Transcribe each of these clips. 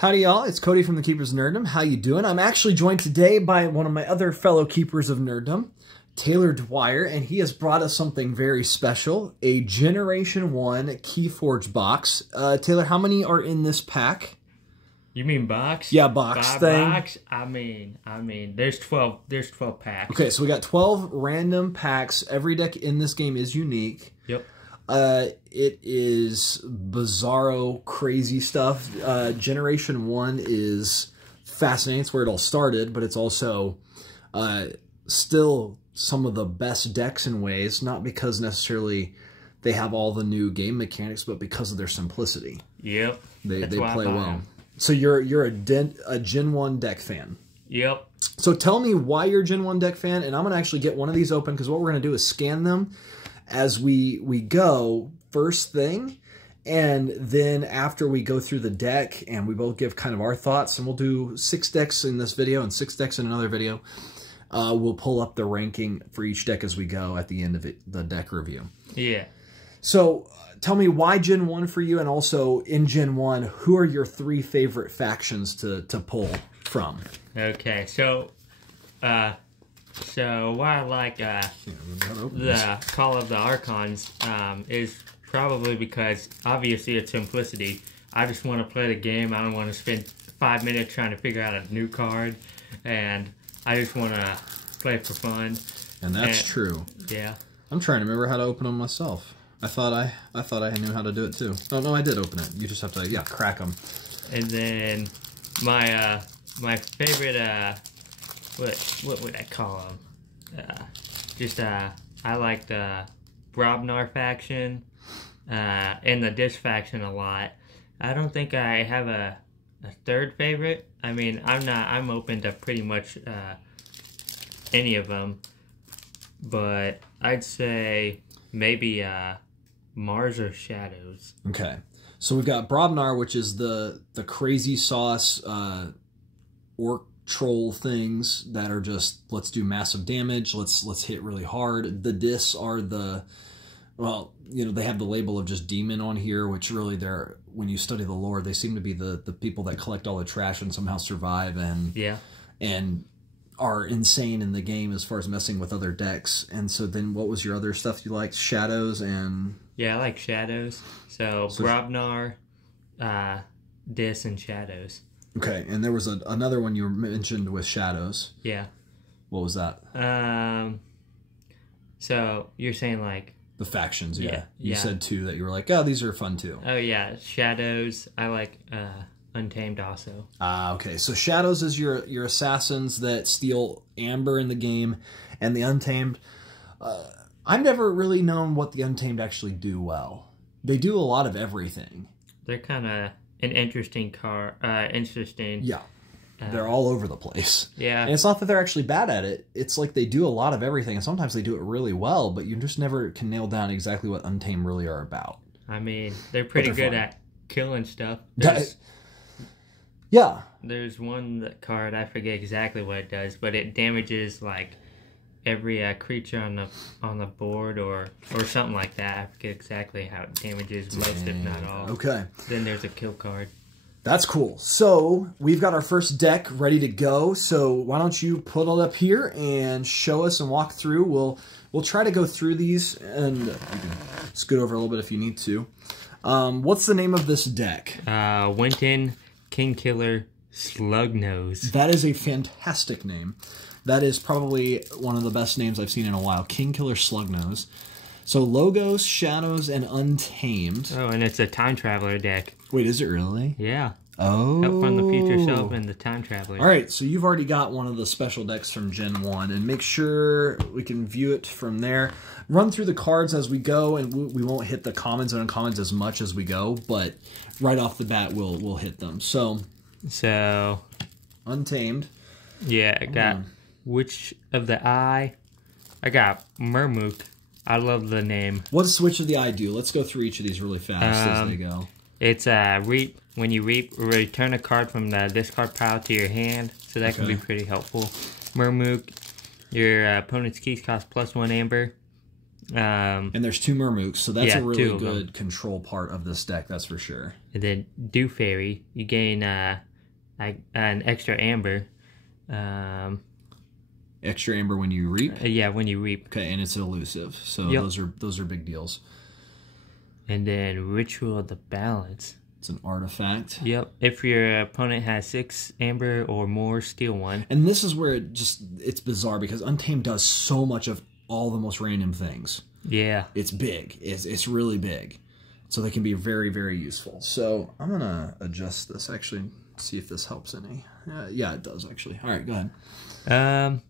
Howdy y'all, it's Cody from the Keepers of Nerddom. How you doing? I'm actually joined today by one of my other fellow Keepers of Nerddom, Taylor Dwyer, and he has brought us something very special, a Generation 1 Keyforge box. Taylor, how many are in this pack? You mean box? Yeah, box thing. Box? I mean, there's 12 packs. Okay, so we got 12 random packs. Every deck in this game is unique. Yep. It is bizarro, crazy stuff. Generation 1 is fascinating. It's where it all started, but it's also still some of the best decks in ways, not because necessarily they have all the new game mechanics, but because of their simplicity. Yep. They play well. So you're a Gen 1 deck fan. Yep. So tell me why you're a Gen 1 deck fan, and I'm going to actually get one of these open, because what we're going to do is scan them as we go first thing, and then after we go through the deck and we both give kind of our thoughts, and we'll do 6 decks in this video and 6 decks in another video. We'll pull up the ranking for each deck as we go at the end of the deck review. Yeah. So tell me why Gen 1 for you, and also in Gen 1, who are your 3 favorite factions to pull from? Okay, so why I like the Call of the Archons is probably because obviously it's simplicity. I just want to play the game. I don't want to spend 5 minutes trying to figure out a new card, and I just want to play for fun. And that's true. Yeah. I'm trying to remember how to open them myself. I thought I knew how to do it too. Oh no, I did open it. You just have to crack them. And then my favorite what would I call them? I like the Brobnar faction and the Dish faction a lot. I don't think I have a third favorite. I mean, I'm open to pretty much any of them, but I'd say maybe Mars or Shadows. Okay, so we've got Brobnar, which is the crazy sauce orc troll things that are just, let's do massive damage, let's hit really hard. The Dis are they have the label of just demon on here, which really when you study the lore, they seem to be the people that collect all the trash and somehow survive and are insane in the game as far as messing with other decks. And so then what was your other stuff you liked? Shadows and... Yeah, I like Shadows. So Brobnar, Dis, and Shadows. Okay, and there was another one you mentioned with Shadows. Yeah. What was that? So you're saying like... The factions, yeah. You said 2 that you were like, oh, these are fun too. Oh, yeah. Shadows. I like Untamed also. Okay. So Shadows is your assassins that steal Amber in the game, and the Untamed... I've never really known what the Untamed actually do well. They do a lot of everything. They're kind of an interesting card. Yeah. They're all over the place. Yeah. And it's not that they're actually bad at it. It's like they do a lot of everything, and sometimes they do it really well, but you just never can nail down exactly what Untamed really are about. I mean, they're pretty good at killing stuff. Yeah. There's one card, I forget exactly what it does, but it damages like every creature on the board or something like that. I forget exactly how it damages most, if not all. Okay. Then there's a kill card. That's cool. So we've got our first deck ready to go. So why don't you put it up here and show us and walk through. We'll try to go through these, and you can scoot over a little bit if you need to. What's the name of this deck? Winton Kingkiller Slugnose. That is a fantastic name. That is probably one of the best names I've seen in a while. Kingkiller Slugnose. So Logos, Shadows, and Untamed. Oh, and it's a Time Traveler deck. Wait, is it really? Yeah. Oh. Help from the Future Self and the Time Traveler. All right, so you've already got one of the special decks from Gen 1, and make sure we can view it from there. Run through the cards as we go, and we won't hit the commons and uncommons as much as we go, but right off the bat, we'll hit them. So Untamed. Yeah, I got Witch of the Eye. I got Murmook. I love the name. What does Switch of the Eye do? Let's go through each of these really fast as they go. It's reap. When you reap, return a card from the discard pile to your hand. So that can be pretty helpful. Murmook, your opponent's keys cost +1 amber. And there's 2 Murmooks, so that's yeah, a really good control part of this deck, that's for sure. And then Dew Fairy, you gain an extra amber. Extra amber when you reap? Yeah, when you reap. Okay, and it's elusive, so those are big deals. And then Ritual of the Balance. It's an artifact. Yep. If your opponent has 6 amber or more, steal 1. And this is where it's bizarre because Untamed does so much of all the most random things. Yeah. It's big. It's really big. So they can be very, very useful. So I'm going to adjust this, actually, see if this helps any. Yeah, it does, actually. All right, go ahead.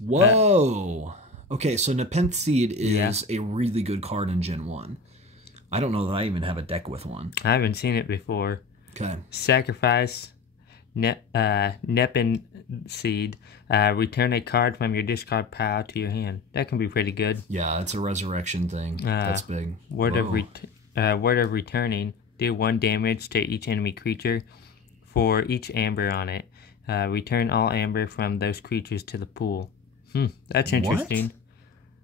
Whoa. Okay, so Nepenthe Seed is a really good card in Gen 1. I don't know that I even have a deck with one. I haven't seen it before. Okay. Sacrifice Nepenthe Seed. Return a card from your discard pile to your hand. That can be pretty good. Yeah, it's a resurrection thing. That's big. Word of Returning. Deal 1 damage to each enemy creature for each amber on it. Return all amber from those creatures to the pool. That's interesting. What?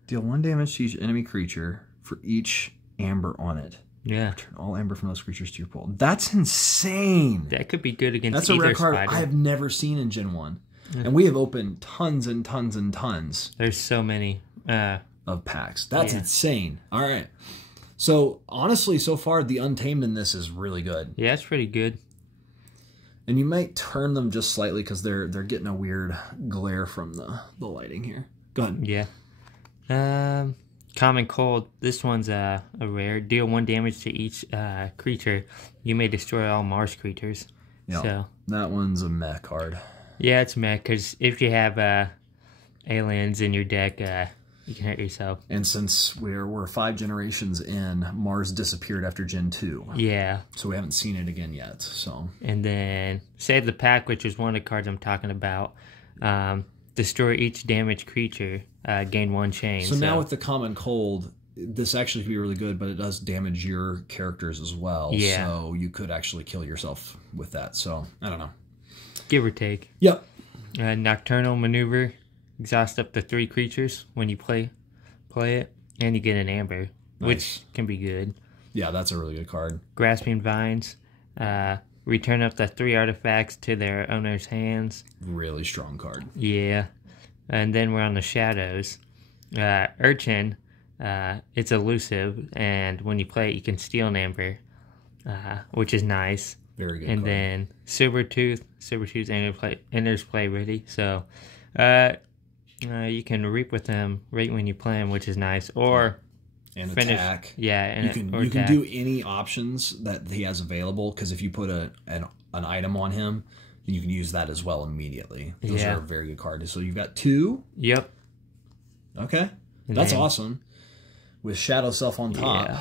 Deal 1 damage to each enemy creature for each amber on it. Yeah. Return all amber from those creatures to your pool. That's insane. That could be good against That's a rare card I have never seen in Gen 1. And we have opened tons and tons and tons. There's so many of packs. That's insane. All right. So, honestly, so far, the Untamed in this is really good. Yeah, it's pretty good. And you might turn them just slightly because they're getting a weird glare from the lighting here. Go ahead. Yeah. Common Cold. This one's a rare. Deal 1 damage to each creature. You may destroy all Mars creatures. Yeah. So that one's a meh card. Yeah, it's meh because if you have aliens in your deck, you can hurt yourself. And since we're 5 generations in, Mars disappeared after Gen 2. Yeah. So we haven't seen it again yet. So. And then Save the Pack, which is one of the cards I'm talking about. Destroy each damaged creature. Gain 1 chain. So now with the Common Cold, this actually could be really good, but it does damage your characters as well. Yeah. So you could actually kill yourself with that. So, I don't know. Give or take. Yep. Nocturnal Maneuver. Exhaust up to 3 creatures when you play it. And you get an amber, which can be good. Yeah, that's a really good card. Grasping Vines. Return up to 3 artifacts to their owner's hands. Really strong card. Yeah. And then we're on the Shadows. Urchin, it's elusive, and when you play it, you can steal an amber, which is nice. Very good and card. Then Silvertooth enters play ready, so you can reap with them right when you play them, which is nice. Or and finish, attack. Yeah, and you can do any options that he has available, because if you put an item on him, you can use that as well immediately. Those are a very good card. So you've got 2. Yep. Okay. That's awesome. With Shadow Self on top. Yeah.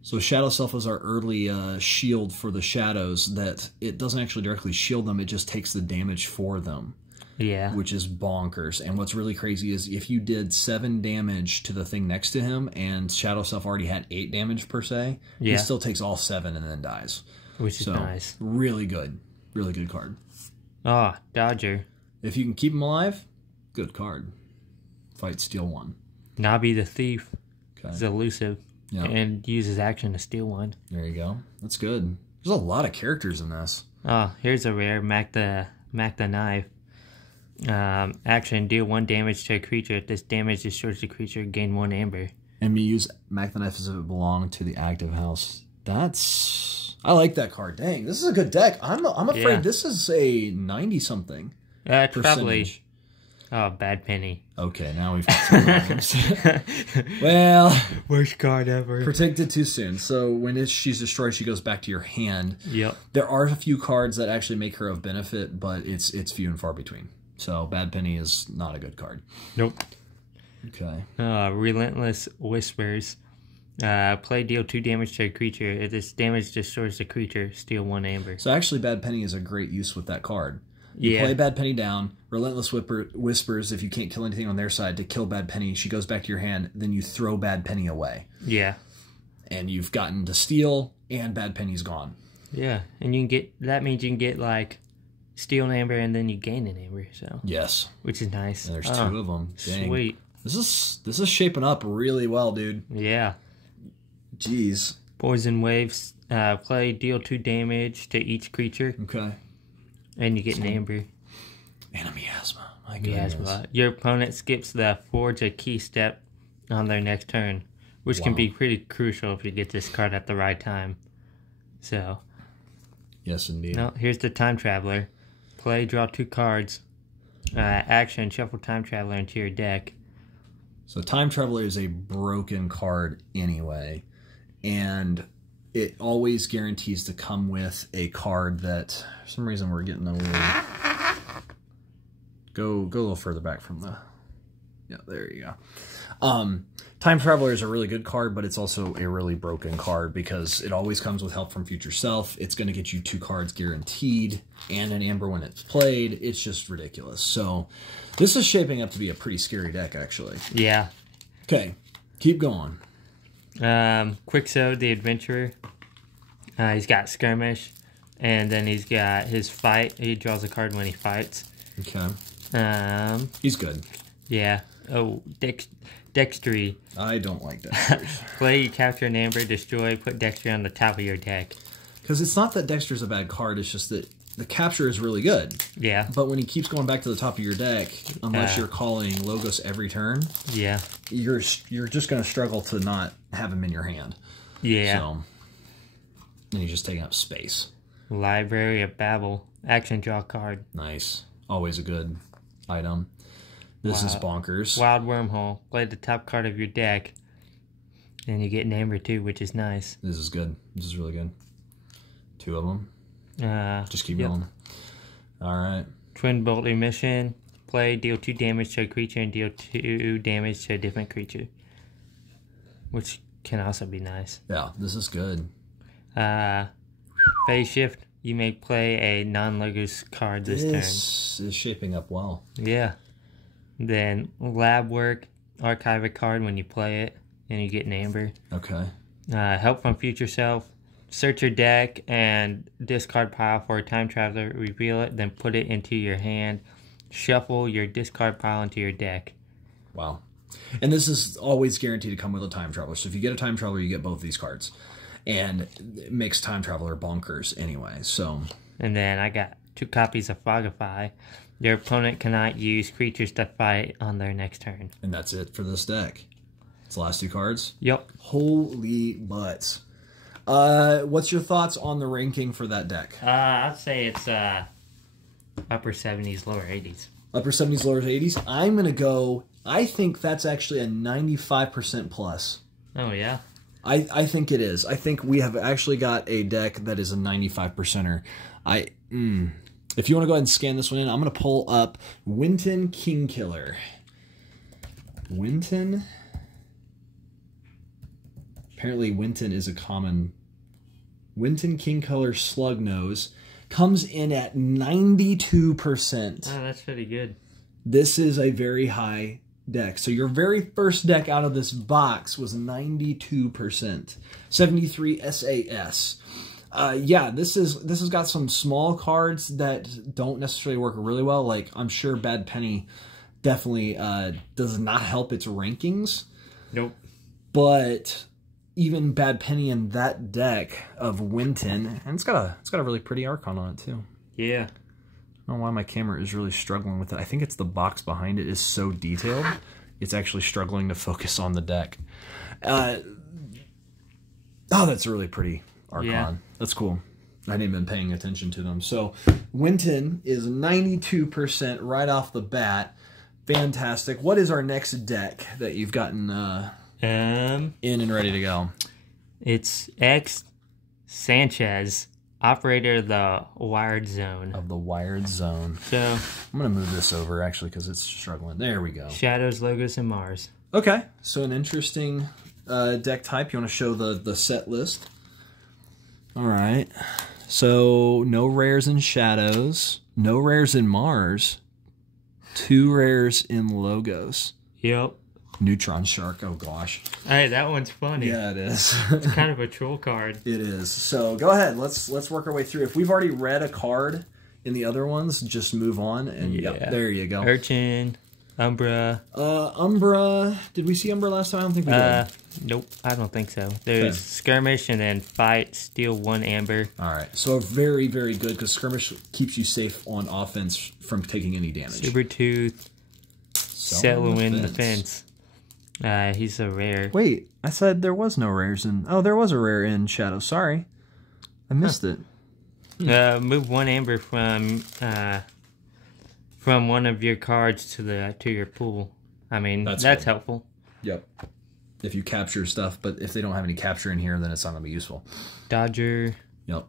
So Shadow Self is our early shield for the shadows that it doesn't actually directly shield them. It just takes the damage for them. Yeah. Which is bonkers. And what's really crazy is if you did 7 damage to the thing next to him and Shadow Self already had 8 damage per se, he still takes all 7 and then dies. Which is nice. Really good. Really good card. Oh, Dodger. If you can keep him alive, good card. Fight, steal 1. Nabi the Thief. Okay. He's elusive. Yeah. And uses action to steal 1. There you go. That's good. There's a lot of characters in this. Oh, here's a rare. Mac the Knife. Action, deal 1 damage to a creature. If this damage destroys the creature, gain 1 amber. And we use Mac the Knife as if it belonged to the active house. I like that card. Dang, this is a good deck. I'm afraid this is a 90-something percentage. Oh, Bad Penny. Okay, now we've got some problems. Well, worst card ever. Protected too soon. So when she's destroyed, she goes back to your hand. Yep. There are a few cards that actually make her of benefit, but it's few and far between. So Bad Penny is not a good card. Nope. Okay. Relentless Whispers. Play, deal 2 damage to a creature. If this damage destroys the creature, steal 1 amber. So actually Bad Penny is a great use with that card. You play Bad Penny down, Relentless Whispers, if you can't kill anything on their side, to kill Bad Penny. She goes back to your hand, then you throw Bad Penny away. Yeah. And you've gotten to steal, and Bad Penny's gone. Yeah, and that means you can get, like, steal an amber, and then you gain an amber, so. Yes. Which is nice. And there's 2 of them. Dang. Sweet. This is shaping up really well, dude. Yeah. Jeez. Poison waves. Play deal 2 damage to each creature. Okay. And you get an amber. And a miasma. My goodness. Miasma. Your opponent skips the forge a key step on their next turn, which can be pretty crucial if you get this card at the right time. So. Yes, indeed. No, here's the Time Traveler. Play, draw 2 cards. Action, shuffle Time Traveler into your deck. So Time Traveler is a broken card anyway, and it always guarantees to come with a card that, for some reason, we're getting a little... Go a little further back from the... Yeah, there you go. Time Traveler is a really good card, but it's also a really broken card because it always comes with help from future self. It's going to get you 2 cards guaranteed and an amber when it's played. It's just ridiculous. So this is shaping up to be a pretty scary deck, actually. Yeah. Okay, keep going. Quicksode, the Adventurer. He's got Skirmish, and then he's got his Fight. He draws a card when he fights. Okay. He's good. Yeah. Oh, Dextery. I don't like Dexter's. Play, you capture an amber, destroy, put Dextery on the top of your deck. Because it's not that Dexter's a bad card, it's just that the capture is really good. Yeah. But when he keeps going back to the top of your deck, unless you're calling Logos every turn, yeah, you're just going to struggle to not have him in your hand. Yeah. So, and he's just taking up space. Library of Babel. Action, draw card. Nice. Always a good item. This is bonkers. Wild Wormhole. Play the top card of your deck, and you get an amber too, which is nice. This is good. This is really good. 2 of them. Just keep going. All right. Twin Bolt Emission. Play, deal 2 damage to a creature and deal 2 damage to a different creature, which can also be nice. Yeah, this is good. Phase Shift. You may play a non-Logos card this turn. This is shaping up well. Yeah. Then Lab Work. Archive a card when you play it, and you get an amber. Okay. Help from Future Self. Search your deck and discard pile for a Time Traveler. Reveal it, then put it into your hand. Shuffle your discard pile into your deck. Wow. And this is always guaranteed to come with a Time Traveler. So if you get a Time Traveler, you get both these cards. And it makes Time Traveler bonkers anyway. So. And then I got 2 copies of Fogify. Your opponent cannot use creatures to fight on their next turn. And that's it for this deck. It's the last 2 cards? Yep. Holy butts. What's your thoughts on the ranking for that deck? I'd say it's upper 70s, lower 80s. Upper 70s, lower 80s? I'm going to go, I think that's actually a 95% plus. Oh, yeah? I think it is. I think we have actually got a deck that is a 95%er. If you want to go ahead and scan this one in, I'm going to pull up Winton Kingkiller. Winton? Apparently Winton is a common... Winton Kingkiller Slugnose comes in at 92%. Oh, that's pretty good. This is a very high deck. So your very first deck out of this box was 92%. 73 SAS. Yeah, this has got some small cards that don't necessarily work really well. Like, I'm sure Bad Penny definitely does not help its rankings. Nope. But even Bad Penny in that deck of Winton, and it's got a really pretty Archon on it too. Yeah. I don't know why my camera is really struggling with it. I think it's the box behind it is so detailed, it's actually struggling to focus on the deck. Oh, that's a really pretty Archon. Yeah. That's cool. I hadn't even been paying attention to them. So Winton is 92% right off the bat. Fantastic. What is our next deck that you've gotten in and ready to go? It's X Sanchez, operator of the Wired Zone. Of the Wired Zone. So I'm going to move this over, actually, because it's struggling. There we go. Shadows, Logos, and Mars. Okay. So an interesting deck type. You want to show the set list? All right. So no rares in Shadows. No rares in Mars. 2 rares in Logos. Yep. Neutron Shark. Oh, gosh. Hey, that one's funny. Yeah, it is. It's kind of a troll card. It is. So go ahead. Let's work our way through. If we've already read a card in the other ones, just move on. And yeah, there you go. Urchin. Umbra. Umbra. Did we see Umbra last time? I don't think we did. Nope, I don't think so. There's Skirmish and then Fight, Steal 1 Amber. All right, so very, very good because Skirmish keeps you safe on offense from taking any damage. Sabertooth, Selwyn the Fence. He's a rare. Wait, I said there was no rares in... Oh, there was a rare in Shadow. Sorry. I missed it. Move 1 Amber from one of your cards to your pool. I mean, that's helpful. Yep. If you capture stuff, but if they don't have any capture in here, then it's not going to be useful. Dodger. Yep.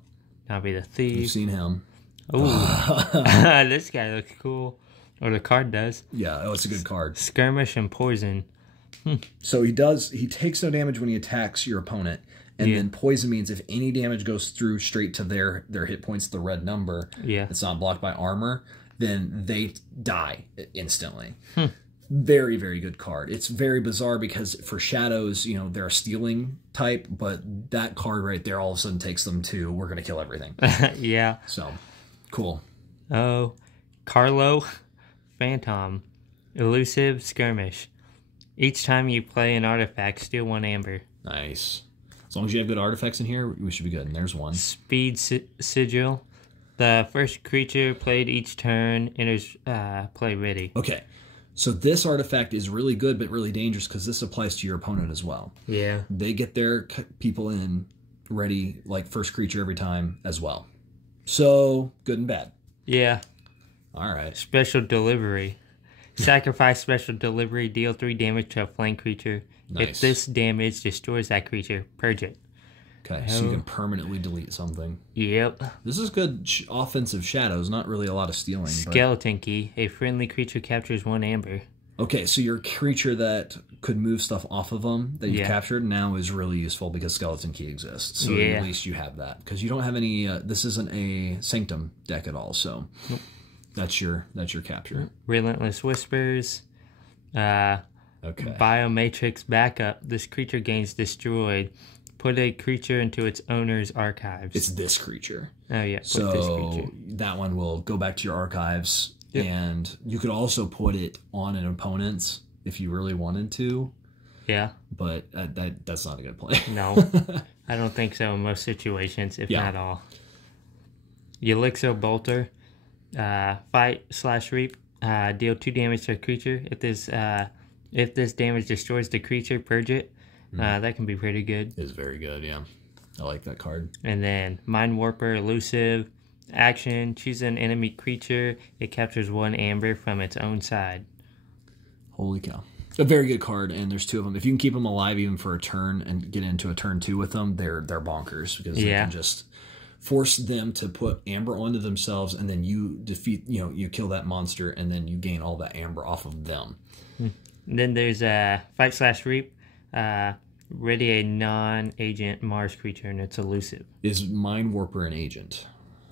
That'll be the Thief. You've seen him. Oh, this guy looks cool. Or the card does. Yeah, oh, it's a good card. Skirmish and Poison. So he takes no damage when he attacks your opponent. And then Poison means if any damage goes through straight to their hit points, the red number, it's not blocked by armor, then they die instantly. Very, very good card. It's very bizarre because for shadows, you know, they're a stealing type, but that card right there all of a sudden takes them to, we're going to kill everything. Yeah. So, cool. Oh, Carlo, Phantom, Elusive, Skirmish. Each time you play an artifact, steal 1 Amber. Nice. As long as you have good artifacts in here, we should be good. And there's one. Speed Sigil. The first creature played each turn enters play ready. Okay. So this artifact is really good, but really dangerous because this applies to your opponent as well. Yeah. They get their people in ready, like first creature every time as well. So, good and bad. Yeah. All right. Special Delivery. Sacrifice Special Delivery. Deal 3 damage to a flank creature. Nice. If this damage destroys that creature, purge it. Okay, so you can permanently delete something. Yep. This is good offensive shadows, not really a lot of stealing. Skeleton Key. A friendly creature captures 1 Amber. Okay, so your creature that could move stuff off of them that you captured now is really useful because Skeleton Key exists. So at least you have that. Because you don't have any... this isn't a Sanctum deck at all, so that's your capture. Relentless Whispers. Okay. Biomatrix Backup. This creature gains destroyed. Put a creature into its owner's archives. It's this creature. Oh, yeah. So this creature. That one will go back to your archives. Yep. And you could also put it on an opponent's if you really wanted to. Yeah. But that's not a good play. No. I don't think so in most situations, if not all. Elixir Bolter. Fight/Reap. Deal 2 damage to a creature. If this damage destroys the creature, purge it. That can be pretty good. It's very good, yeah. I like that card. And then Mind Warper, Elusive. Action, choose an enemy creature. It captures 1 Amber from its own side. Holy cow. A very good card, and there's 2 of them. If you can keep them alive even for a turn and get into a turn 2 with them, they're bonkers because they can just force them to put Amber onto themselves, and then you defeat, you kill that monster, and then you gain all that Amber off of them. And then there's Fight/Reap. Ready a non-agent Mars creature, and it's elusive. Is Mind Warper an agent?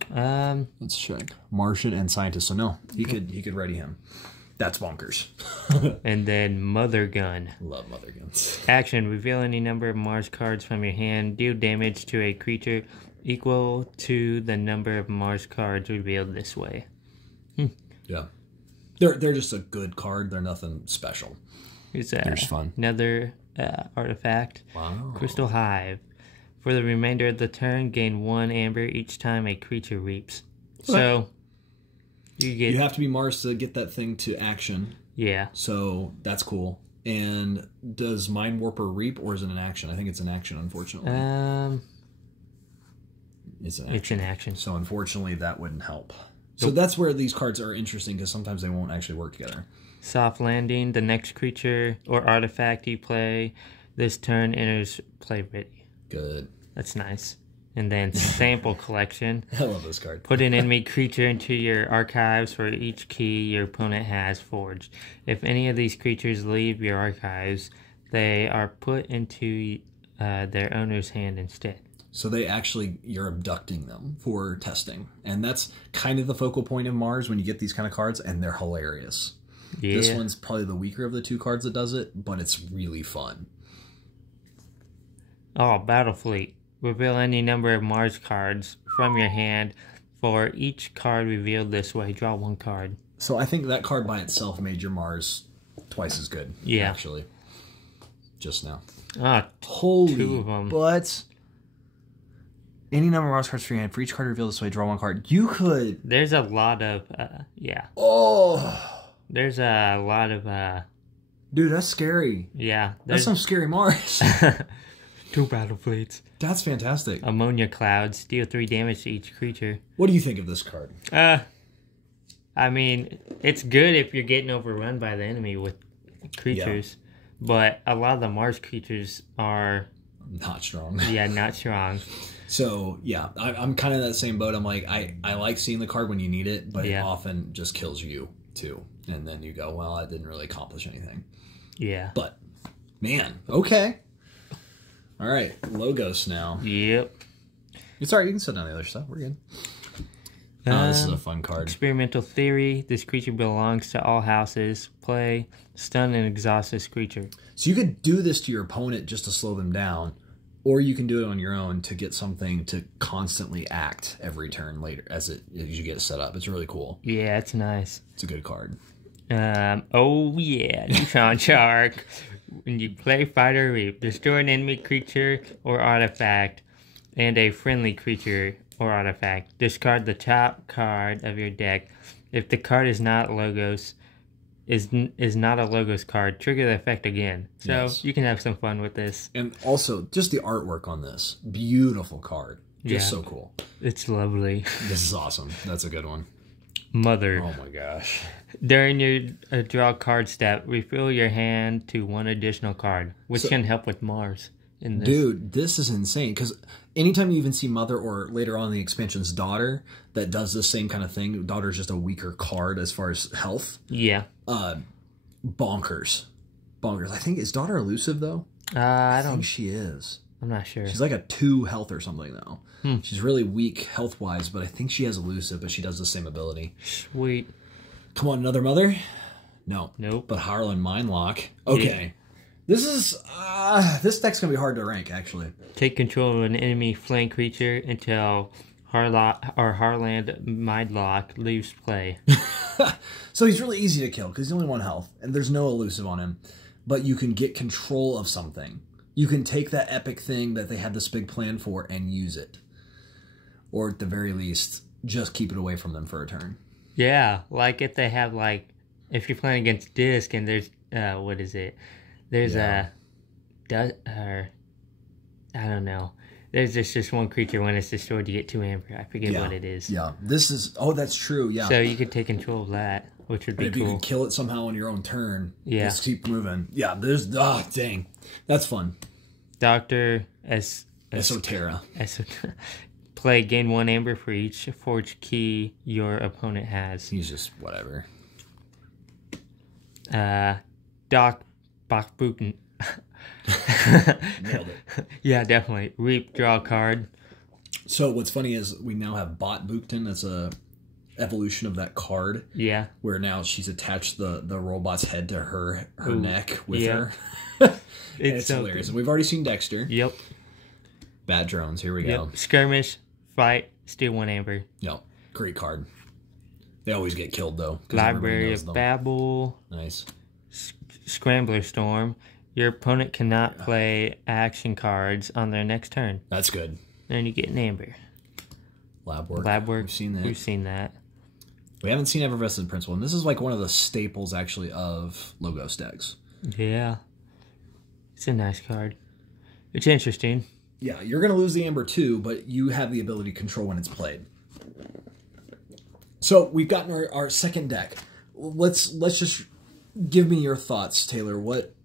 Let's check. Martian and scientist. So no, he could ready him. That's bonkers. And then Mother Gun. Love Mother Guns. Action. Reveal any number of Mars cards from your hand. Deal damage to a creature equal to the number of Mars cards revealed this way. Yeah. They're just a good card. They're nothing special. There's fun. Another artifact. Wow. Crystal Hive. For the remainder of the turn, gain 1 Amber each time a creature reaps. So, you have to be Mars to get that thing to action. Yeah. So, that's cool. And does Mind Warper reap, or is it an action? I think it's an action, unfortunately. It's an action. So, unfortunately, that wouldn't help. So, that's where these cards are interesting, because sometimes they won't actually work together. Soft Landing. The next creature or artifact you play this turn enters play ready. Good. That's nice. And then Sample Collection. I love this card. Put an enemy creature into your archives for each key your opponent has forged. If any of these creatures leave your archives, they are put into their owner's hand instead. So you're abducting them for testing. And that's kind of the focal point of Mars when you get these kind of cards, and they're hilarious. Yeah. This one's probably the weaker of the 2 cards that does it, but it's really fun. Oh, Battlefleet. Reveal any number of Mars cards from your hand. For each card revealed this way, draw 1 card. So I think that card by itself made your Mars twice as good. Yeah. Actually. Just now. Ah, Holy 2 of them. butts. Any number of Mars cards for your hand. For each card revealed this way, draw 1 card. You could... There's a lot of, yeah. Oh. There's a lot of, Dude, that's scary. yeah. That's some scary Mars. 2 battle fleets. That's fantastic. Ammonia clouds. Deal 3 damage to each creature. What do you think of this card? I mean, it's good if you're getting overrun by the enemy with creatures. Yeah. But a lot of the Mars creatures are... Not strong. Yeah, not strong. So, yeah, I'm kind of in that same boat. I'm like, I like seeing the card when you need it, but yeah. it often just kills you, too. And then you go, well, I didn't really accomplish anything. Yeah. But, man, okay. All right, Logos now. Yep. It's all right, you can sit down the other stuff. We're good. This is a fun card. Experimental theory. This creature belongs to all houses. Play, stun, and exhaust this creature. So you could do this to your opponent just to slow them down, or you can do it on your own to get something to constantly act every turn later as you get it set up. It's really cool. Yeah, it's nice. It's a good card. Oh yeah, Neutron Shark. When you play Fighter Reap, destroy an enemy creature or artifact and a friendly creature or artifact. Discard the top card of your deck. If the card is not Logos, is not a Logos card, trigger the effect again. So yes. You can have some fun with this. And also, just the artwork on this. Beautiful card. Just so cool. It's lovely. This is awesome. That's a good one. Mother. Oh my gosh. During your draw card step, refill your hand to 1 additional card, which can help with Mars. In this. Dude, this is insane. Because anytime you even see Mother or later on in the expansion's Daughter that does the same kind of thing, Daughter's just a weaker card as far as health. Yeah. Bonkers. Bonkers. I think, is Daughter elusive though? I think she is. I'm not sure. She's like a 2 health or something though. She's really weak health-wise, but I think she has elusive, but she does the same ability. Sweet. Come on, another Mother? No. Nope. But Harlan Mindlock. Okay. Yeah. This deck's going to be hard to rank, actually. Take control of an enemy flank creature until Harland Mindlock leaves play. So he's really easy to kill, because he's only 1 health, and there's no elusive on him. But you can get control of something. You can take that epic thing that they had this big plan for and use it. Or at the very least, just keep it away from them for a turn. Yeah, like if they have if you're playing against Disc and there's, what is it? There's I don't know. There's just 1 creature when it's destroyed, you get 2 amber. I forget what it is. Yeah, this is, that's true, yeah. So you could take control of that, which would be cool. If you can kill it somehow on your own turn, just keep moving. Yeah, dang. That's fun. Dr. Esoterra. Play, gain 1 amber for each forge key your opponent has. He's just whatever. Doc Bakbuten. Nailed it. Yeah, definitely. Reap, draw a card. So what's funny is we now have Bot Bookton. That's a evolution of that card. Yeah. Where now she's attached the robot's head to her neck with her. It's so hilarious. And we've already seen Dexter. Yep. Bad drones. Here we go. Skirmish, fight, steal 1 amber. Yep. Great card. They always get killed though. Library of Babel. Nice. Scrambler Storm. Your opponent cannot play action cards on their next turn. That's good. And you get an amber. Lab work. We've seen that. We haven't seen Effervescent Principle, and this is like one of the staples actually of Logos decks. Yeah. It's a nice card. It's interesting. Yeah, you're going to lose the amber too, but you have the ability to control when it's played. So we've gotten our second deck. Let's just give me your thoughts, Taylor. What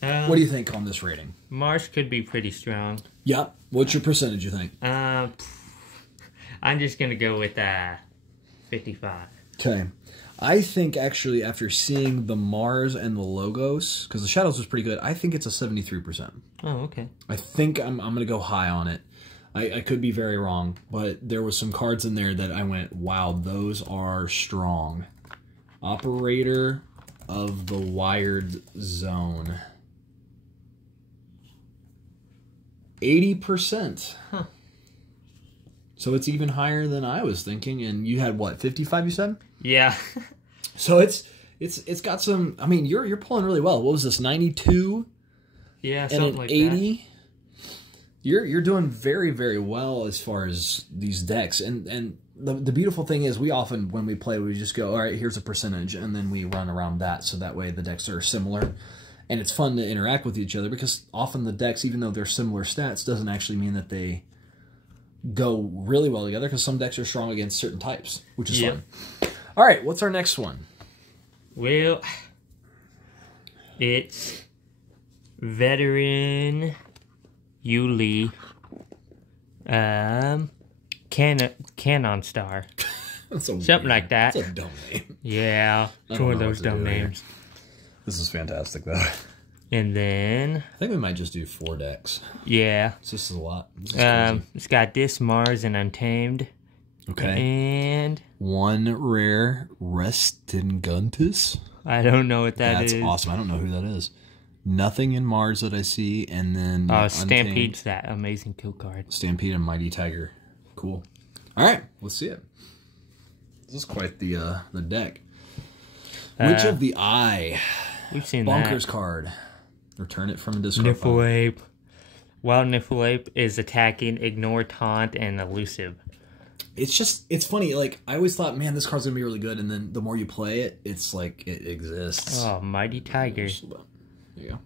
do you think on this rating? Mars could be pretty strong. Yeah. What's your percentage, you think? I'm just going to go with 55. Okay. I think actually after seeing the Mars and the Logos, because the Shadows was pretty good, I think it's a 73%. Oh, okay. I think I'm going to go high on it. I could be very wrong, but there was some cards in there that I went, wow, those are strong. Operator of the Wired Zone. 80%. Huh. So it's even higher than I was thinking. And you had what, 55 you said? Yeah. So it's It's got some. I mean, you're pulling really well. What was this? 92. Yeah, and something an like 80. that. You're doing very, very well as far as these decks. And the beautiful thing is we often, when we play, we just go, all right, here's a percentage, and then we run around that, so that way the decks are similar. And it's fun to interact with each other, because often the decks, even though they're similar stats, doesn't actually mean that they go really well together, because some decks are strong against certain types, which is fun. All right, what's our next one? Well, it's Veteran Yuli, Cannon Star, something like that. That's a dumb name. Yeah, it's one of those dumb names. This is fantastic, though. And then I think we might just do 4 decks. Yeah, This is a lot. it's got this Mars and Untamed. Okay. And 1 rare Restinguntus. I don't know what that is. That's awesome. I don't know who that is. Nothing in Mars that I see, and then Stampede's that amazing kill card. Stampede and Mighty Tiger. Cool. All right, let's see it. This is quite the deck. Witch of the Eye. We've seen Bonkers that. card. Return it from a discard pile. Niffleape. Wild Niffleape is attacking, ignore, taunt, and elusive. It's funny. Like, I always thought, man, this card's gonna be really good, and then the more you play it, it's like it exists. Oh, Mighty Tiger. There you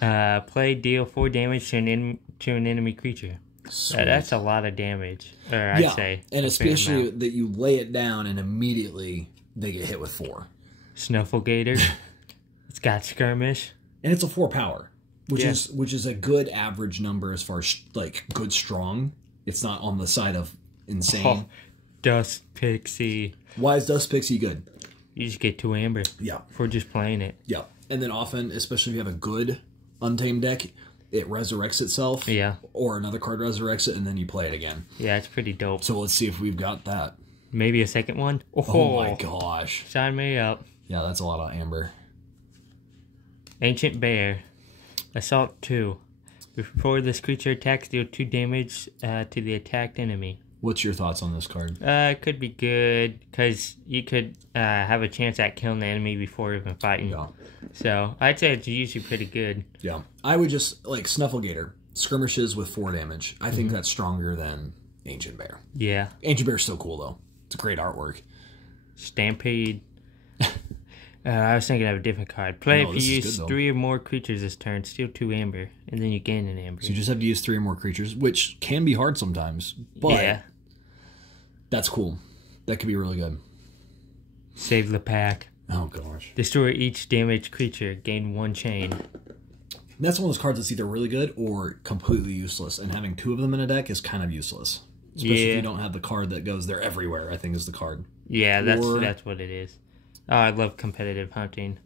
go. Play, deal 4 damage to an enemy creature. That's a lot of damage. Or I'd say. And especially that you lay it down and immediately they get hit with 4. Snufflegator. It's got Skirmish. And it's a 4 power, which is a good average number as far as like good strong. It's not on the side of insane. Oh, Dust Pixie. Why is Dust Pixie good? You just get 2 amber. Yeah. For just playing it. Yeah. And then often, especially if you have a good Untamed deck, it resurrects itself. Yeah. Or another card resurrects it, and then you play it again. Yeah, it's pretty dope. So let's see if we've got that. Maybe a second one? Oh my gosh. Sign me up. Yeah, that's a lot of amber. Ancient Bear. Assault 2. Before this creature attacks, deal 2 damage to the attacked enemy. What's your thoughts on this card? It could be good, because you could have a chance at killing the enemy before even fighting. Yeah. So, I'd say it's usually pretty good. Yeah. I would just, like, Snufflegator. Skirmishes with 4 damage. I think that's stronger than Ancient Bear. Yeah. Ancient Bear's still cool, though. It's a great artwork. Stampede. I was thinking of a different card. Play No, if you use good, 3 or more creatures this turn, steal 2 amber, and then you gain an amber. So you just have to use 3 or more creatures, which can be hard sometimes. But that's cool. That could be really good. Save the pack. Oh, gosh. Destroy each damaged creature. Gain 1 chain. That's one of those cards that's either really good or completely useless. And having 2 of them in a deck is kind of useless. Especially if you don't have the card that goes there everywhere, I think is the card. Yeah, that's what it is. Oh, I love competitive hunting.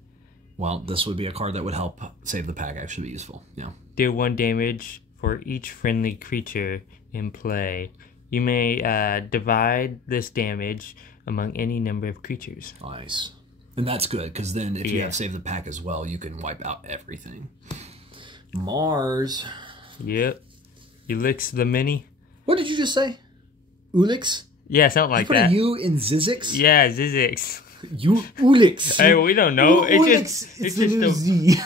Well, this would be a card that would help save the pack actually be useful. Yeah. Deal 1 damage for each friendly creature in play. You may divide this damage among any number of creatures. Nice. And that's good, because then if you have Save the Pack as well, you can wipe out everything. Mars. Yep. Ulix the Mini. What did you just say? Ulix? Yeah, something like you that. Put a U in Zizix? Yeah, Zizix. Ulix. Hey, we don't know. It's just a Z.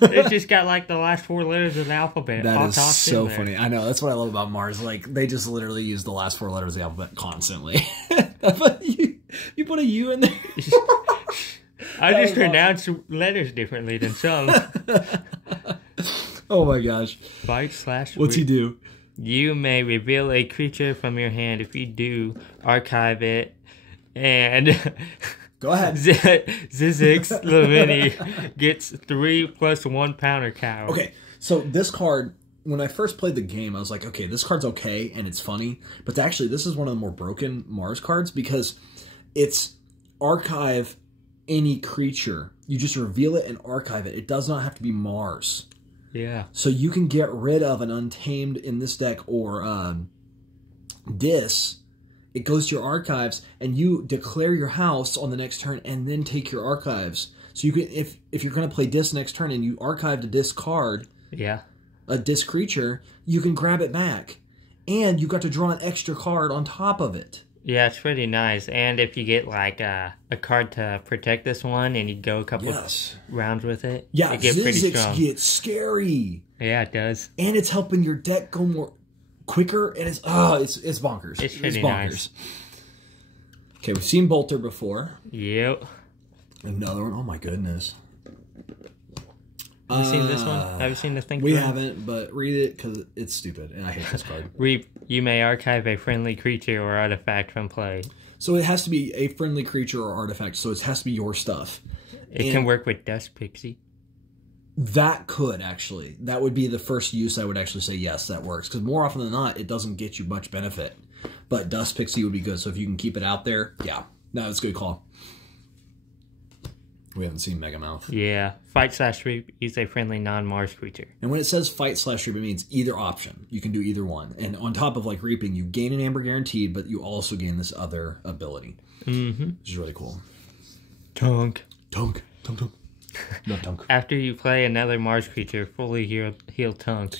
It's just got like the last 4 letters of the alphabet. That is so funny. I know. That's what I love about Mars. Like, they just literally use the last 4 letters of the alphabet constantly. But you put a U in there. I just pronounce letters differently than some. Oh my gosh. What's he do? You may reveal a creature from your hand. If you do, archive it. And go ahead. Zizix the Mini gets 3+1 counter cow. Okay, so this card, when I first played the game, I was like, okay, this card's okay and it's funny, but actually this is one of the more broken Mars cards because it's archive any creature. You just reveal it and archive it. It does not have to be Mars. Yeah. So you can get rid of an Untamed in this deck or Dis. It goes to your archives, and you declare your house on the next turn, and then take your archives. So you can, if you're going to play Dis next turn, and you archived a Dis card, a Dis creature, you can grab it back, and you got to draw an extra card on top of it. Yeah, it's pretty nice. And if you get like a card to protect this one, and you go a couple rounds with it, yeah, it gets pretty strong. Gets scary. Yeah, it does. And it's helping your deck go more quicker, and it's bonkers. It's pretty bonkers. Nice. Okay, we've seen Bolter before. Yep. Another one. Oh my goodness. Have you seen this one? Have you seen the thing? We haven't, but read it because it's stupid, and I hate this card. Reap. You may archive a friendly creature or artifact from play. So it has to be a friendly creature or artifact, so it has to be your stuff. It can work with Dust Pixie. That could, actually. That would be the first use I would actually say, yes, that works. Because more often than not, it doesn't get you much benefit. But Dust Pixie would be good, so if you can keep it out there, yeah. No, that's a good call. We haven't seen Megamouth. Yeah. Fight/Reap. Use a friendly non-Mars creature. And when it says Fight/Reap, it means either option. You can do either one. And on top of like Reaping, you gain an Amber guaranteed, but you also gain this other ability. Mm-hmm. Which is really cool. Tunk. Tunk. Tunk, tunk. No, tunk. After you play another Mars creature, fully heal Tunk.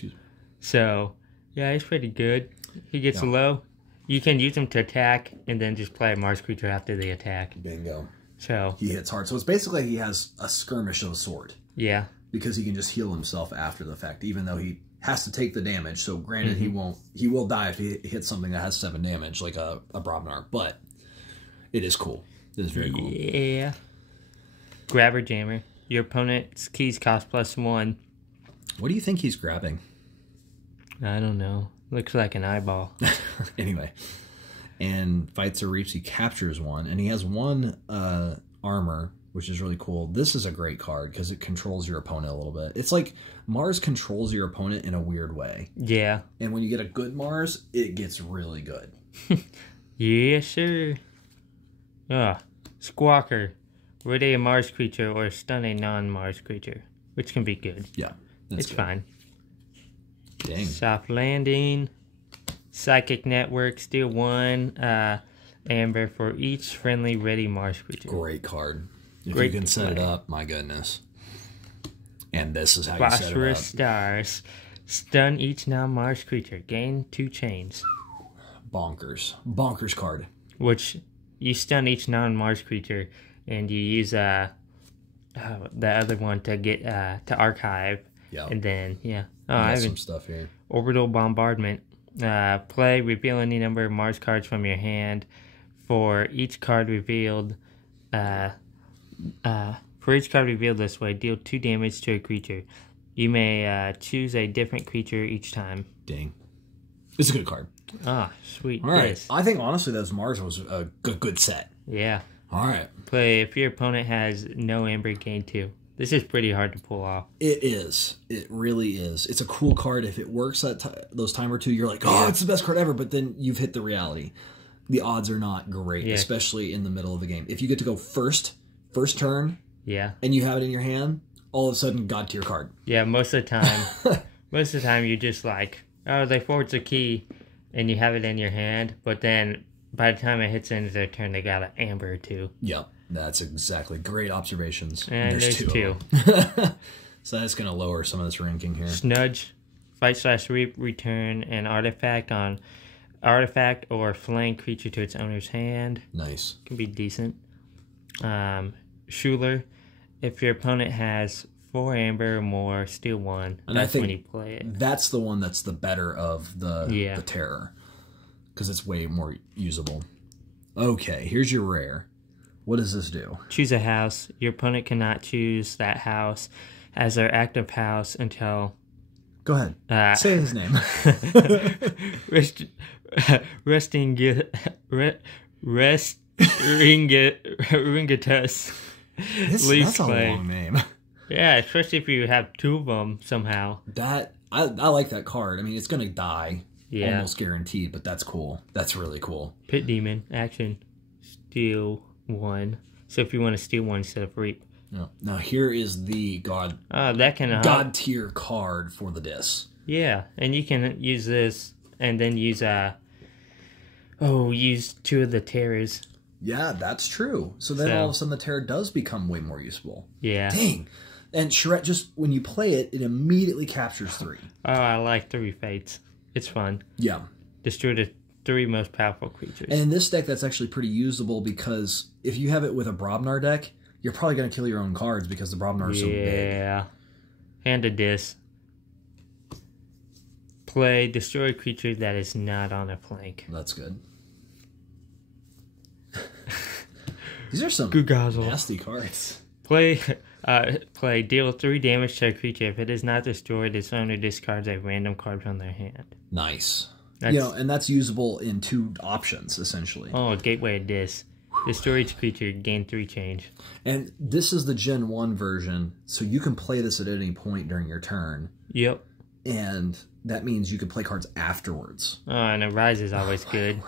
So, yeah, he's pretty good. He gets low. You can use him to attack, and then just play a Mars creature after the attack. Bingo. So he hits hard. So it's basically he has a skirmish of a sort. Yeah. Because he can just heal himself after the fact, even though he has to take the damage. So granted, he will die if he hits something that has 7 damage, like a Brobnar. But it is cool. It is very cool. Yeah. Grabber Jammer. Your opponent's keys cost +1. What do you think he's grabbing? I don't know. Looks like an eyeball. Anyway. And fights or reaps, he captures one. And he has 1 armor, which is really cool. This is a great card because it controls your opponent a little bit. It's like Mars controls your opponent in a weird way. Yeah. And when you get a good Mars, it gets really good. Yeah, sure. Squawker. Rid a Mars creature or stun a non-Mars creature, which can be good. Yeah. It's fine. Dang. Soft Landing. Psychic Network, steal 1 Amber for each friendly ready Mars creature. Great card. If you can set it up, my goodness. And this is how you set it up. Phosphorus Stars. Stun each non-Mars creature. Gain 2 chains. Bonkers. Bonkers card. Which, you stun each non-Mars creature, and you use the other one to get to archive. Yeah. And then, yeah. Oh, I have some stuff here. Orbital Bombardment. Play, reveal any number of Mars cards from your hand. For each card revealed this way, deal 2 damage to a creature. You may choose a different creature each time. Dang. It's a good card. Ah, sweet. All right. I think, honestly, those Mars was a good set. Yeah. All right. Play, if your opponent has no Amber, gain 2. This is pretty hard to pull off. It is. It really is. It's a cool card. If it works those time or two, you're like, oh, it's the best card ever. But then you've hit the reality. The odds are not great, especially in the middle of the game. If you get to go first turn, and you have it in your hand, all of a sudden, God tier card. Yeah, most of the time, you just like, oh, they forwards a key, and you have it in your hand. But then by the time it hits into their turn, they got an Amber or 2. Yep. That's exactly. Great observations. And there's 2. So that's going to lower some of this ranking here. Snudge. Fight/Reap. Return an artifact or flank creature to its owner's hand. Nice. Can be decent. Schuler. If your opponent has 4 Amber or more, steal 1. And that's I think when you play it. That's the one that's the better of the terror. Because it's way more usable. Okay, here's your rare. What does this do? Choose a house. Your opponent cannot choose that house as their active house until... Go ahead. Say his name. Ringatus. That's a long name. Yeah, especially if you have 2 of them somehow. I like that card. I mean, it's going to die. Yeah. Almost guaranteed, but that's cool. That's really cool. Pit Demon. Action. Steal 1. So if you want to steal 1 instead of reap. No. Now here is the God tier card for the disc. Yeah, and you can use this and then use use 2 of the terrors. Yeah, that's true. So then all of a sudden the terror does become way more useful. Yeah. Dang. And Charette, just when you play it, it immediately captures 3. Oh, I like 3 fates. It's fun. Yeah. Destroy the 3 most powerful creatures. And in this deck, that's actually pretty usable because if you have it with a Brobnar deck, you're probably going to kill your own cards because the Brobnar is so big. Yeah. And a Dis. Play destroy a creature that is not on a flank. That's good. These are some Gugazzle. nasty cards. Play deal 3 damage to a creature. If it is not destroyed, its owner discards a random card from their hand. Nice. And that's usable in 2 options, essentially. Oh, Gateway of Dis. Destroy each creature, gain 3 change. And this is the Gen 1 version, so you can play this at any point during your turn. Yep. And that means you can play cards afterwards. Oh, and a Rise is always good.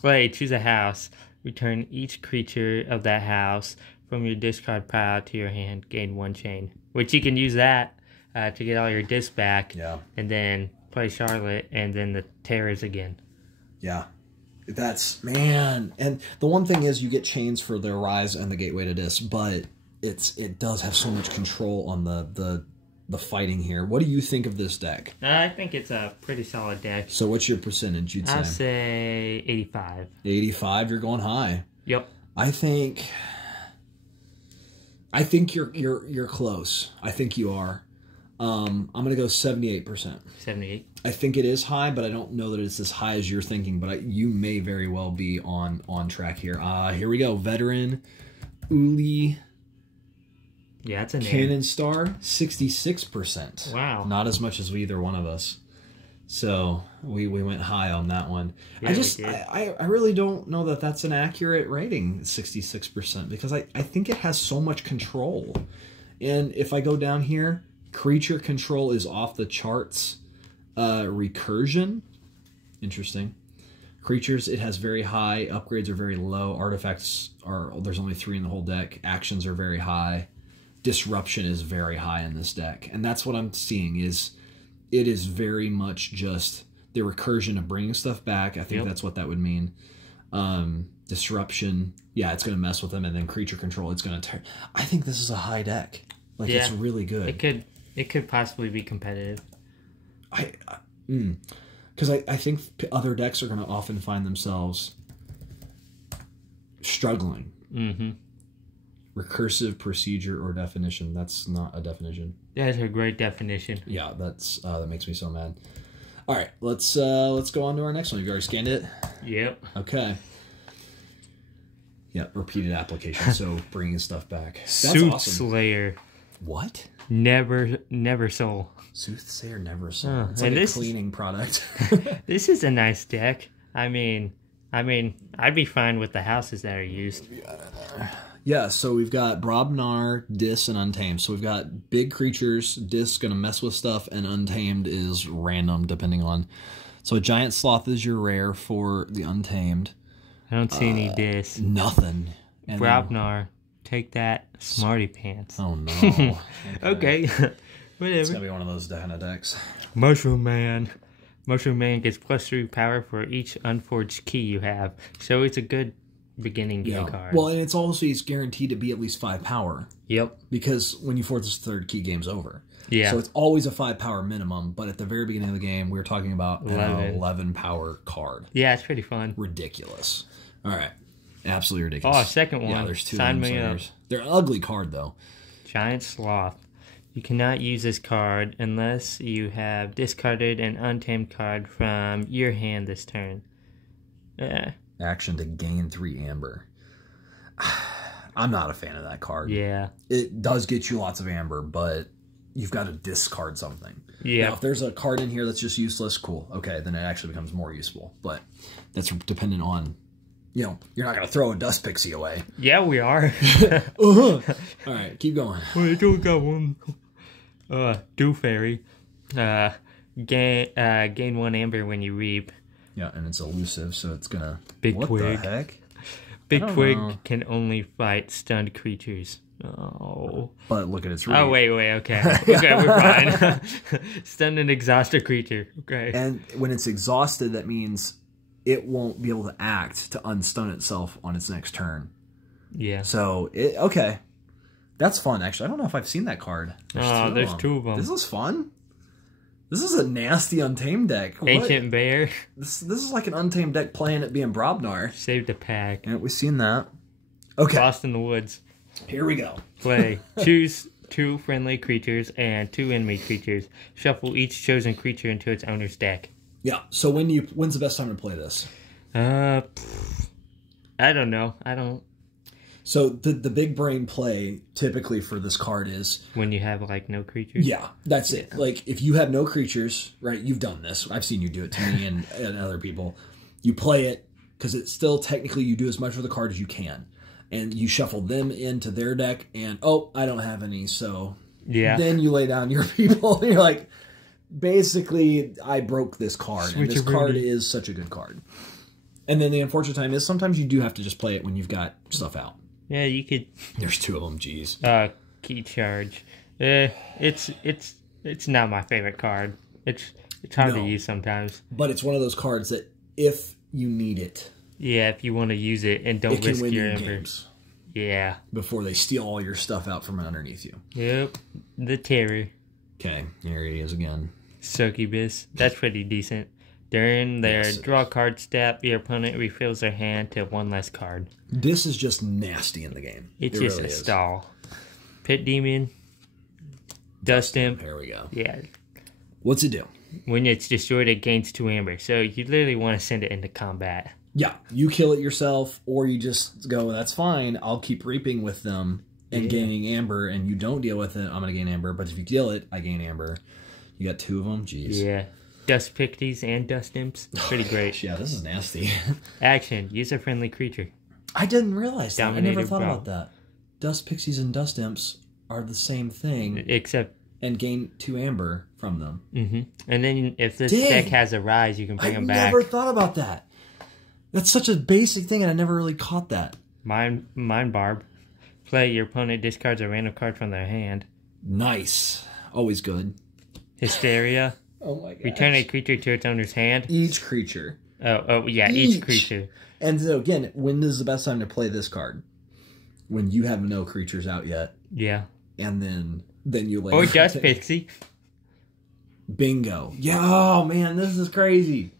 Play, choose a house. Return each creature of that house from your discard pile to your hand. Gain 1 chain. Which you can use that to get all your discs back. Yeah. And then play Charlotte and then the Terrors again. Yeah. That's, man. And the one thing is you get chains for the Rise and the Gateway to Dis, but it does have so much control on the fighting here. What do you think of this deck? I think it's a pretty solid deck. So what's your percentage, you'd say? I'll say 85. 85, you're going high. Yep. I think you're close. I think you are. I'm going to go 78%. 78. I think it is high, but I don't know that it's as high as you're thinking, but you may very well be on track here. Here we go. Veteran Uli. Yeah, that's a name. Cannon Star, 66%. Wow. Not as much as either one of us. So we went high on that one. Yeah, I really don't know that that's an accurate rating, 66%, because I think it has so much control. And if I go down here, creature control is off the charts. Recursion, interesting. Creatures, it has very high. Upgrades are very low. Artifacts there's only 3 in the whole deck. Actions are very high. Disruption is very high in this deck, and that's what I'm seeing. Is it is very much just the recursion of bringing stuff back. I think that's what that would mean. Disruption, yeah, it's going to mess with them, and then creature control, it's going to turn. I think this is a high deck. Like, it's really good. It could possibly be competitive. Because I think other decks are going to often find themselves struggling. Mm-hmm. Recursive procedure or definition. That's not a definition. That's a great definition. Yeah, that makes me so mad. All right, let's go on to our next one. Have you already scanned it? Yep. Okay. Yeah, repeated application. So bringing stuff back. That's Soothsayer. awesome. What? Never soul. Soothsayer never sold. It's like a cleaning product. This is a nice deck. I mean, I'd be fine with the houses that are used. Yeah, so we've got Brobnar, Dis, and Untamed. So we've got big creatures. Dis going to mess with stuff, and Untamed is random, depending on. So a Giant Sloth is your rare for the Untamed. I don't see any Dis. Nothing. And Brobnar, take that, Smarty Pants. Oh, no. Okay. Whatever. It's going to be one of those kind of decks. Mushroom Man. Mushroom Man gets +3 power for each unforged key you have. So it's a good beginning game card. Well, and it's guaranteed to be at least 5 power. Yep. Because when you force this 3rd key, game's over. Yeah. So it's always a 5 power minimum, but at the very beginning of the game, we were talking about an 11 power card. Yeah, it's pretty fun. Ridiculous. All right. Absolutely ridiculous. Oh, second one. Yeah, there's 2 Sign of them. me up. They're an ugly card, though. Giant Sloth. You cannot use this card unless you have discarded an untamed card from your hand this turn. Action to gain 3 amber. I'm not a fan of that card. Yeah. It does get you lots of amber, but you've got to discard something. Yeah. Now, if there's a card in here that's just useless, cool. Okay, then it actually becomes more useful. But that's dependent on, you're not going to throw a Dust Pixie away. Yeah, we are. All right, keep going. We do got one. Dew Fairy. Gain 1 amber when you reap. Yeah, and it's elusive, so it's going to... Big what Twig. What the heck? Big Twig can only fight stunned creatures. Oh. But look at its reap. Oh, wait, okay. Okay, we're fine. Stun an exhausted creature. Okay. And when it's exhausted, that means it won't be able to act to unstun itself on its next turn. Yeah. So, okay. That's fun, actually. I don't know if I've seen that card. There's 2 of them. This is fun. This is a nasty Untamed deck. What? Ancient Bear. This is like an Untamed deck playing it being Brobnar. Save the pack. Yeah, we've seen that. Okay. Lost in the Woods. Here we go. Play. Choose 2 friendly creatures and 2 enemy creatures. Shuffle each chosen creature into its owner's deck. Yeah. So when's the best time to play this? I don't know. So the big brain play typically for this card is when you have like no creatures. Yeah, that's it. Like if you have no creatures, right? You've done this. I've seen you do it to me and other people. You play it because it's still technically you do as much with the card as you can, and you shuffle them into their deck. And oh, I don't have any, so yeah. Then you lay down your people. And you're like, basically, I broke this card, and this card is such a good card. And then the unfortunate time is sometimes you do have to just play it when you've got stuff out. Yeah, you could. There's 2 of them. Jeez. Key charge. It's not my favorite card. It's hard to use sometimes. But it's one of those cards that if you need it. Yeah, if you want to use it and don't risk your games. Yeah. Before they steal all your stuff out from underneath you. Yep. The Terror. Okay, here he is again. Succubus. That's pretty decent. During their draw card step, your opponent refills their hand to 1 less card. This is just nasty in the game. It's just really a stall. Pit Demon. Dust Imp. There we go. Yeah. What's it do? When it's destroyed, it gains 2 amber. So you literally want to send it into combat. Yeah. You kill it yourself, or you just go, that's fine. I'll keep reaping with them and gaining amber, and you don't deal with it, I'm going to gain amber. But if you deal it, I gain amber. You got 2 of them? Jeez. Yeah. Dust Pixies and Dust Imps. Pretty great. Yeah, this is nasty. Action. Use a friendly creature. I didn't realize that. I never thought Brawl. about that. Dust Pixies and Dust Imps are the same thing. Except... And gain 2 amber from them. Mm-hmm. And then if this deck has a rise, you can bring them back. I never thought about that. That's such a basic thing, and I never really caught that. Mind Barb. Play. Your opponent discards a random card from their hand. Nice. Always good. Hysteria. Oh my god. Return a creature to its owner's hand. Each creature. Oh yeah, each creature. And so again, when is the best time to play this card? When you have no creatures out yet. Yeah. And then you lay. Or Dust Pixie. Bingo. Yeah, oh man, this is crazy.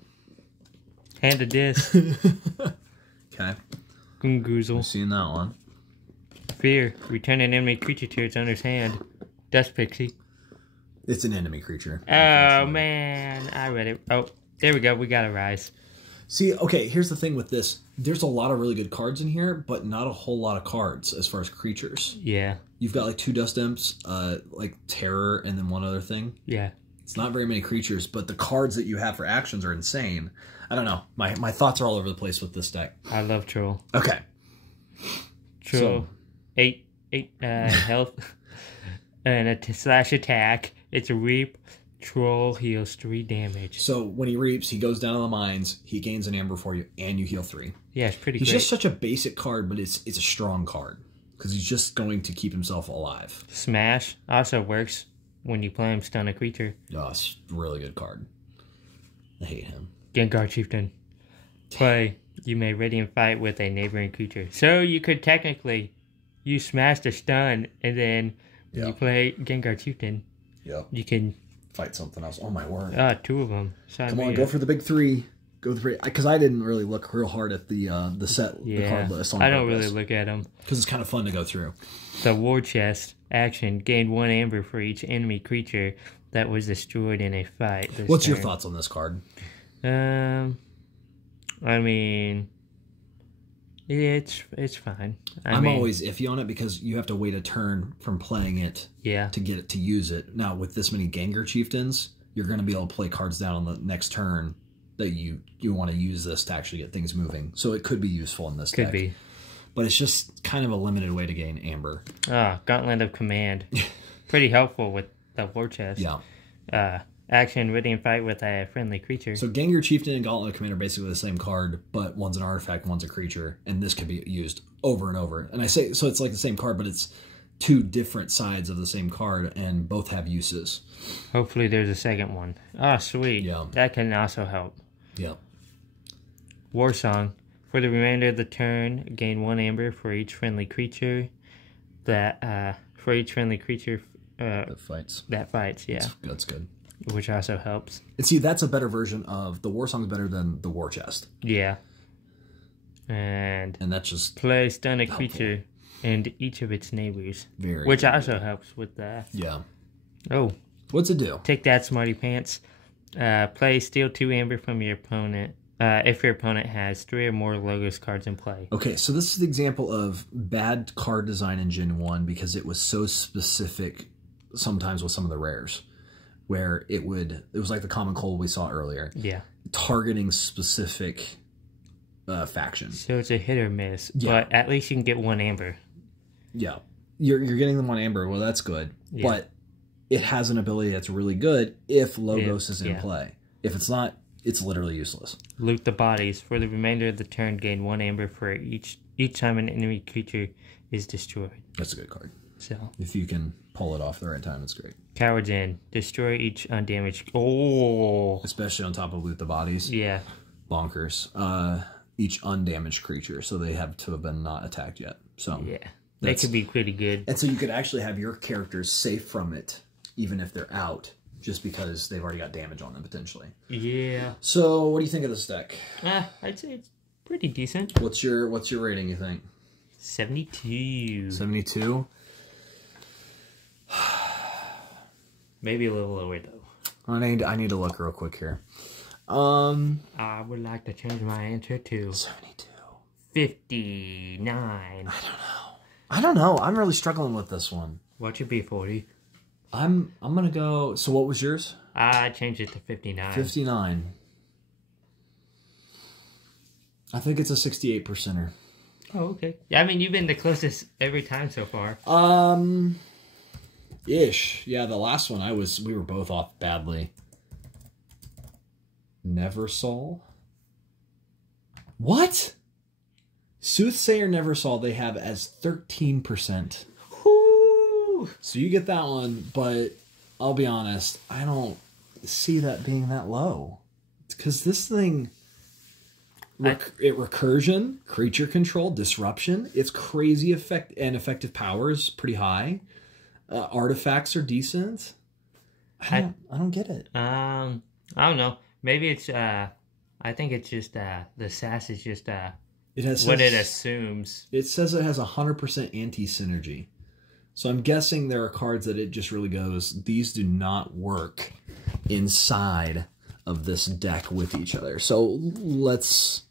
Hand a disc. Okay. Goozle. I've seen that one. Fear. Return an enemy creature to its owner's hand. Dust Pixie. It's an enemy creature. Oh, man. I read it. Oh, there we go. We got a rise. See, okay, here's the thing with this. There's a lot of really good cards in here, but not a whole lot of cards as far as creatures. Yeah. You've got like 2 Dust Imps, like Terror, and then one other thing. Yeah. It's not very many creatures, but the cards that you have for actions are insane. I don't know. My thoughts are all over the place with this deck. I love Troll. Okay. Troll. 8 health. And a slash attack. It's a reap. Troll heals 3 damage. So when he reaps, he goes down to the mines, he gains an amber for you, and you heal 3. Yeah, it's pretty He's great. just such a basic card, but it's a strong card. Because he's just going to keep himself alive. Smash also works when you play him stun a creature. Oh, it's a really good card. I hate him. Gengar Chieftain. Play. You may Radiant fight with a neighboring creature. So you could technically use Smash to stun, and then when you play Gengar Chieftain, you can fight something else. Oh my word! 2 of them. Come on, go for the big 3. Go 3. Because I didn't really look real hard at the set, the card list. I don't really look at them because it's kind of fun to go through. The War Chest action gained 1 amber for each enemy creature that was destroyed in a fight. What's your thoughts on this card? I mean, it's fine. I'm always iffy on it because you have to wait a turn from playing it to get it to use it. Now, with this many Gengar Chieftains, you're going to be able to play cards down on the next turn that you want to use this to actually get things moving. So it could be useful in this deck. Could be. But it's just kind of a limited way to gain amber. Gauntlet of Command. Pretty helpful with the War Chest. Yeah. Action, Radiant fight with a friendly creature. So Gengar Chieftain and Gauntlet of Command are basically the same card, but one's an artifact, one's a creature, and this could be used over and over. And I say, so it's like the same card, but it's 2 different sides of the same card, and both have uses. Hopefully there's a second one. Oh, sweet. Yeah. That can also help. Yeah. War Song. For the remainder of the turn, gain 1 amber for each friendly creature that that fights. That fights, yeah. That's good. which also helps. And see, that's a better version of the war song's better than the war chest. Yeah. And that's just play stun a creature and each of its neighbors. Which also helps with the... Yeah. Oh. What's it do? Take that, smarty pants. Play steal 2 amber from your opponent. If your opponent has 3 or more Logos cards in play. Okay, so this is the example of bad card design in Gen 1 because it was so specific sometimes with some of the rares. Where it was like the common cold we saw earlier. Yeah. Targeting specific factions. So it's a hit or miss, yeah. But at least you can get 1 amber. Yeah. You're getting them on amber, well that's good. Yeah. But it has an ability that's really good if Logos is in play. If it's not, it's literally useless. Loot the bodies. For the remainder of the turn, gain 1 amber for each time an enemy creature is destroyed. That's a good card. So if you can pull it off the right time, it's great. Coward's End. Destroy each undamaged... Oh! Especially on top of loot the bodies. Yeah. Bonkers. Each undamaged creature, so they have to have been not attacked yet. So yeah. They could be pretty good. And so you could actually have your characters safe from it, even if they're out, just because they've already got damage on them, potentially. Yeah. So, what do you think of this deck? I'd say it's pretty decent. What's your rating, you think? 72. 72? Maybe a little lower, though. I need to look real quick here. I would like to change my answer to... 72. 59. I don't know. I'm really struggling with this one. What should be 40? I'm gonna go. So what was yours? I changed it to 59. 59. I think it's a 68%er. Oh, okay. Yeah, I mean you've been the closest every time so far. Ish. Yeah, the last one we were both off badly. Never saw. What? Soothsayer Never Saw they have as 13%. Woo! So you get that one, but I'll be honest, I don't see that being that low. Because this thing, recursion, creature control, disruption, its crazy effect and effective power is pretty high. Artifacts are decent. I don't get it. I don't know. Maybe it's I think it's just the sass is just it assumes. It says it has 100% anti-synergy. So I'm guessing there are cards that it just really goes, these do not work inside of this deck with each other. So let's,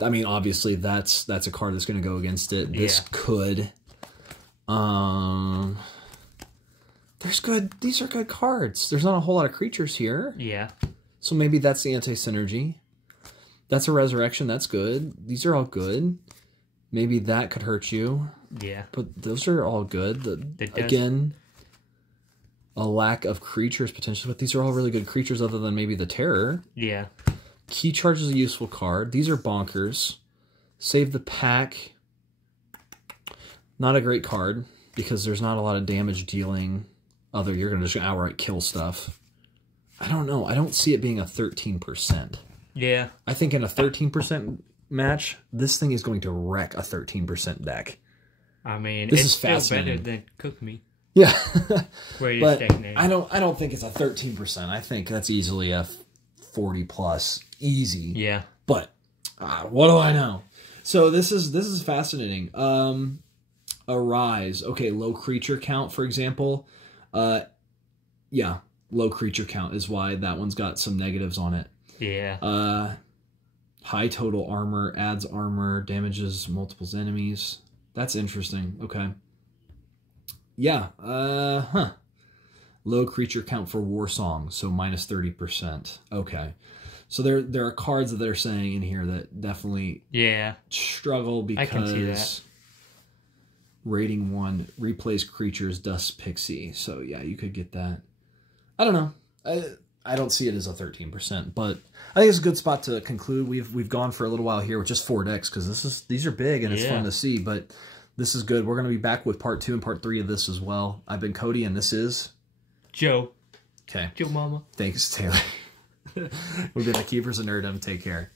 I mean, obviously that's a card that's going to go against it. This could, these are good cards. There's not a whole lot of creatures here. Yeah. So maybe that's the anti-synergy. That's a resurrection. That's good. These are all good. Maybe that could hurt you. Yeah. But those are all good. Again, a lack of creatures potentially. But these are all really good creatures other than maybe the Terror. Yeah. Key Charge is a useful card. These are bonkers. Save the Pack. Not a great card because there's not a lot of damage dealing. You're going to just outright kill stuff. I don't know. I don't see it being a 13%. Yeah. I think in a 13% match, this thing is going to wreck a 13% deck. I mean, this it's is fascinating. Still better than Cook Me. Yeah. Greatest deck name. I don't think it's a 13%. I think that's easily a 40 plus. Easy. Yeah. But what do I know? So this is fascinating. Arise. Okay, low creature count, for example. Yeah, low creature count is why that one's got some negatives on it. Yeah. High total armor, adds armor, damages multiples enemies. That's interesting. Okay. Yeah. Low creature count for War Song, so minus 30%. Okay. So there are cards that are saying in here that definitely struggle because I can see that. Rating 1 replays creatures Dust Pixie. So yeah, you could get that. I don't know. I don't see it as a 13%, but I think it's a good spot to conclude. We've gone for a little while here with just 4 decks because these are big and it's fun to see, but this is good. We're going to be back with part 2 and part 3 of this as well. I've been Cody and this is Joe. Okay. Joe Mama. Thanks, Taylor. We've been the Keepers of Nerdom. Take care.